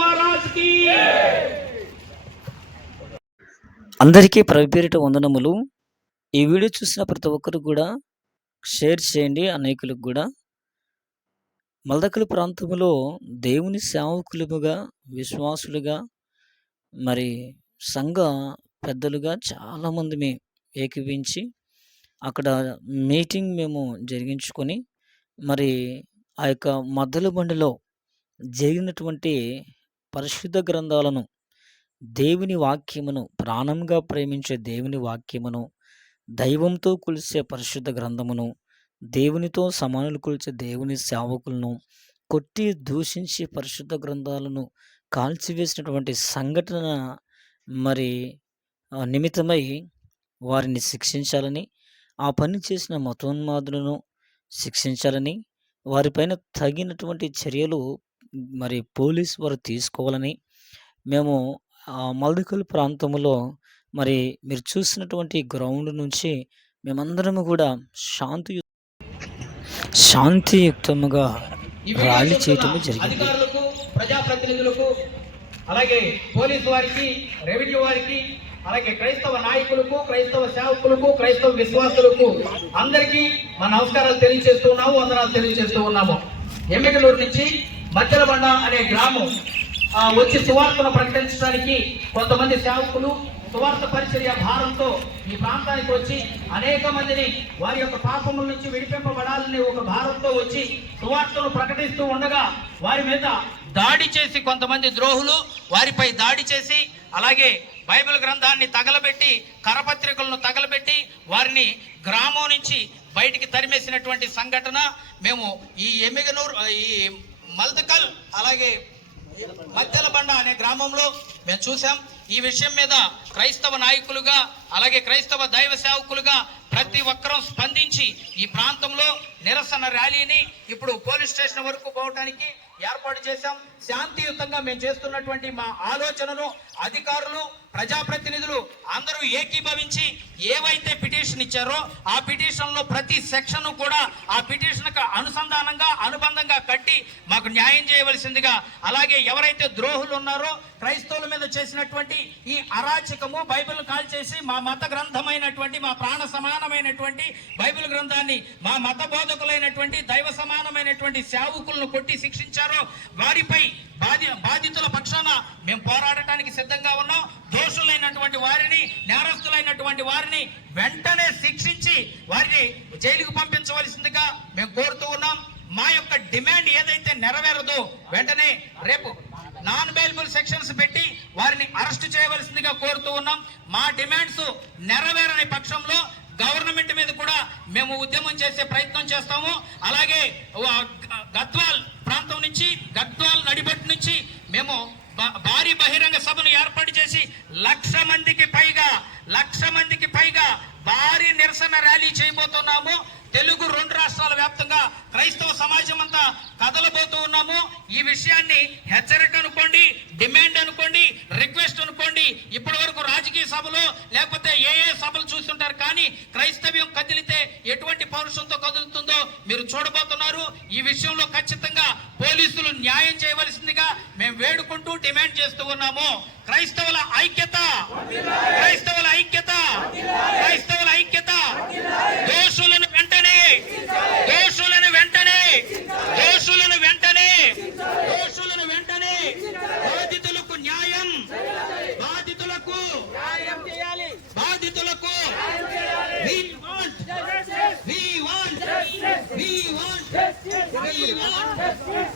మహారాజ్కి. అందరికీ ప్రపేరిట వందనములు. ఈ వీడియో చూసిన ప్రతి ఒక్కరు కూడా షేర్ చేయండి అనేకులకు కూడా. మల్దకల ప్రాంతంలో దేవుని సేవకులుగా విశ్వాసులుగా మరి సంఘ పెద్దలుగా చాలామంది మేము ఏకీపించి అక్కడ మీటింగ్ మేము జరిగించుకొని మరి ఆ యొక్క మద్దలు బండిలో జరిగినటువంటి పరిశుద్ధ గ్రంథాలను దేవుని వాక్యమును ప్రాణంగా ప్రేమించే దేవుని వాక్యమును దైవంతో కొలిసే పరిశుద్ధ గ్రంథమును దేవునితో సమానులు కొలిచే దేవుని సేవకులను కొట్టి దూషించి పరిశుద్ధ గ్రంథాలను కాల్చివేసినటువంటి సంఘటన మరి నిమిత్తమై వారిని శిక్షించాలని ఆ పని చేసిన మతోన్మాదులను శిక్షించాలని వారిపైన తగినటువంటి చర్యలు మరి పోలీస్ వారు తీసుకోవాలని మేము మల్దికల్ ప్రాంతంలో మరి మీరు చూసినటువంటి గ్రౌండ్ నుంచి మేమందరము కూడా శాంతి శాంతియుక్తముగా ర్యాలీ చేయటము జరిగింది. ప్రజాప్రతినిధులకు అలాగే పోలీసు వారికి రెవెన్యూ వారికి అలాగే క్రైస్తవ నాయకులకు క్రైస్తవ సేవకులకు క్రైస్తవ విశ్వాసులకు అందరికీ మా నమస్కారాలు తెలియజేస్తూ ఉన్నాము వందనాలు తెలియజేస్తూ ఉన్నాము. ఎమ్మికలూరు నుంచి మచ్చలబండ అనే గ్రామం వచ్చి సువార్తను ప్రకటించడానికి కొంతమంది సేవకులు సువార్త పరిచర్య భారంతో ఈ ప్రాంతానికి వచ్చి అనేక మందిని వారి యొక్క పాపముల నుంచి విడిపింపబడాలని ఒక భారంతో వచ్చి సువార్తను ప్రకటిస్తూ ఉండగా వారి మీద దాడి చేసి కొంతమంది ద్రోహులు వారిపై దాడి చేసి అలాగే బైబిల్ గ్రంథాన్ని తగలబెట్టి కరపత్రికలను తగలబెట్టి వారిని గ్రామం నుంచి బయటికి తరిమేసినటువంటి సంఘటన మేము ఈ ఎమిగనూరు ఈ మల్దకల్ అలాగే మద్దెలబండ అనే గ్రామంలో మేము చూసాం ఈ విషయం మీద క్రైస్తవ నాయకులుగా అలాగే క్రైస్తవ దైవ సేవకులుగా ప్రతి ఒక్కరూ స్పందించి ఈ ప్రాంతంలో నిరసన ర్యాలీని ఇప్పుడు పోలీస్ స్టేషన్ వరకు పోవడానికి ఏర్పాటు చేశాం. శాంతియుతంగా మేము చేస్తున్నటువంటి మా ఆలోచనను అధికారులు ప్రజాప్రతినిధులు అందరూ ఏకీభవించి ఏవైతే పిటిషన్ ఇచ్చారో ఆ పిటిషన్లో ప్రతి సెక్షన్ కూడా ఆ పిటిషన్కు అనుసంధానంగా అనుబంధంగా కట్టి మాకు న్యాయం చేయవలసిందిగా అలాగే ఎవరైతే ద్రోహులు ఉన్నారో క్రైస్తవుల మీద చేసినటువంటి ఈ అరాచకము బైబిల్ కాల్ చేసి మా మత గ్రంథమైనటువంటి మా ప్రాణ సమానమైనటువంటి బైబిల్ గ్రంథాన్ని మా మత బోధకులైనటువంటి దైవ సమానమైనటువంటి సేవకులను కొట్టి శిక్షించారో వారిపై బాధి బాధితుల పక్షాన మేము పోరాడటానికి సిద్ధంగా ఉన్నాం. దోషులైనటువంటి వారిని నేరస్తులైనటువంటి వారిని వెంటనే శిక్షించి వారిని జైలుకు పంపించవలసిందిగా మేము కోరుతూ ఉన్నాం. మా యొక్క డిమాండ్ ఏదైతే నెరవేరదో వెంటనే రేపు నాన్ బెయిలబుల్ సెక్షన్స్ పెట్టి వారిని అరెస్ట్ చేయవలసిందిగా కోరుతూ ఉన్నాం. మా డిమాండ్స్ నెరవేరని పక్షంలో గవర్నమెంట్ మీద కూడా మేము ఉద్యమం చేసే ప్రయత్నం చేస్తాము. అలాగే గద్వాల్ ప్రాంతం నుంచి గద్వాల్ నడిబట్టు నుంచి మేము భారీ బహిరంగ సభను ఏర్పాటు చేసి లక్ష మందికి పైగా లక్ష మందికి పైగా భారీ నిరసన ర్యాలీ చేయబోతున్నాము. తెలుగు రెండు రాష్ట్రాల వ్యాప్తంగా క్రైస్తవ సమాజం అంతా కదలబోతూ ఉన్నాము. ఈ విషయాన్ని హెచ్చరిక అనుకోండి డిమాండ్ అనుకోండి రిక్వెస్ట్ అనుకోండి. ఇప్పటి వరకు రాజకీయ సభలు లేకపోతే ఏ ఏ సభలు చూస్తుంటారు కానీ క్రైస్తవ్యం కదిలితే ఎటువంటి పౌరుషంతో కదులుతుందో మీరు చూడబోతున్నారు. ఈ విషయంలో ఖచ్చితంగా పోలీసులు న్యాయం చేయవలసిందిగా మేము వేడుకుంటూ డిమాండ్ చేస్తూ ఉన్నాము. క్రైస్తవుల ఐక్యత. క్రైస్తవుల ఐక్యత. క్రైస్తవుల ఐక్యత. దోషులను వెంటనే. దోషులను వెంటనే. దోషులను వెంటనే. దోషులను వెంటనే. బాధితులకు న్యాయం. బాధితులకు. బాధితులకు. We want, we want, we want, we want, we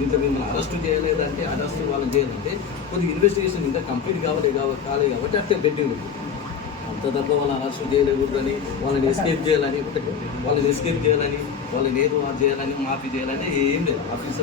దీంట్లో మిమ్మల్ని అరెస్ట్ చేయలేదంటే అరెస్ట్ వాళ్ళని చేయాలంటే కొద్దిగా ఇన్వెస్టిగేషన్ ఇంకా కంప్లీట్ కావాలి కావాలి కాలేదు కాబట్టి అట్టే బెట్టింగ్ ఉంది అంత తప్ప వాళ్ళని అరెస్ట్ చేయలేకూడదని వాళ్ళని ఎస్కేప్ చేయాలని వాళ్ళని ఎస్కేప్ చేయాలని వాళ్ళని ఏదో చేయాలని మాఫీ చేయాలని ఏం లేదు. ఆఫీసర్